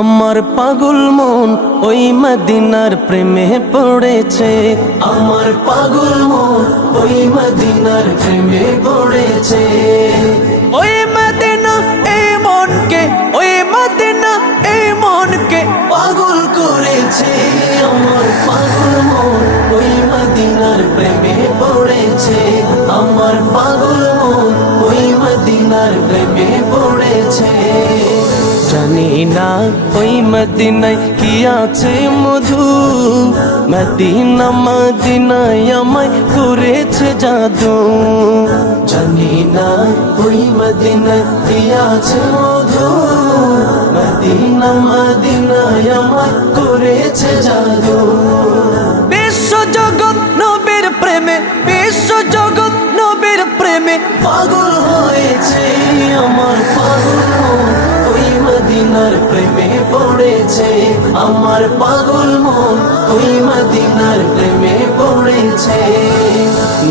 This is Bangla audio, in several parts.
আমার পাগল মন ওই মদিনার প্রেমে পড়েছে। আমার পাগল মন ওই মদিনার প্রেমে পড়েছে। ওই মদিনা এই মনকে, ওই মদিনা এই মনকে পাগল করেছে। আমার পাগল মন ওই মদিনার প্রেমে পড়েছে। আমার পাগল মন ওই মদিনার প্রেমে পড়েছে। জানি না ওই মদিনায় কি আছে মধু, মদিনা মদিনায় আমায় করেছে জাদু। জানি না ওই মদিনায় কি আছে মধু, মদিনা মদিনায় আমায় করেছে জাদু। বিশ্ব জগৎ নবীর প্রেমে, বিশ্ব জগৎ নবীর প্রেমে পাগল হয়েছে। আমার পাগল মন ওই মদিনার প্রেমে পড়েছে। আমার পাগল মন ওই মদিনার প্রেমে পড়েছে।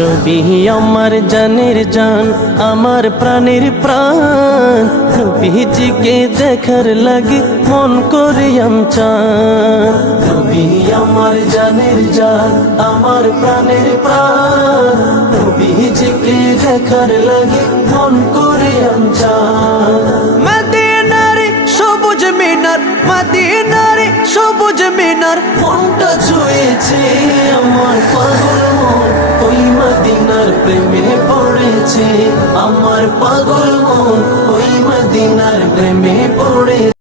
নবী আমার জানের জান, আমার প্রাণের প্রাণ, নবীজিকে দেখার লাগি মন করে চান। নবী আমার জানের জান, আমার প্রাণের প্রাণ, নবীজিকে দেখার লাগি মন করে চান। মদিনারে সবুজ মিনার, মদিনারে সবুজ মিনার মনটা ছুঁয়েছে। আমার পাগল মন ওই মদিনার প্রেমে পড়েছে। আমার পাগল মন ওই মদিনার প্রেমে পড়েছে।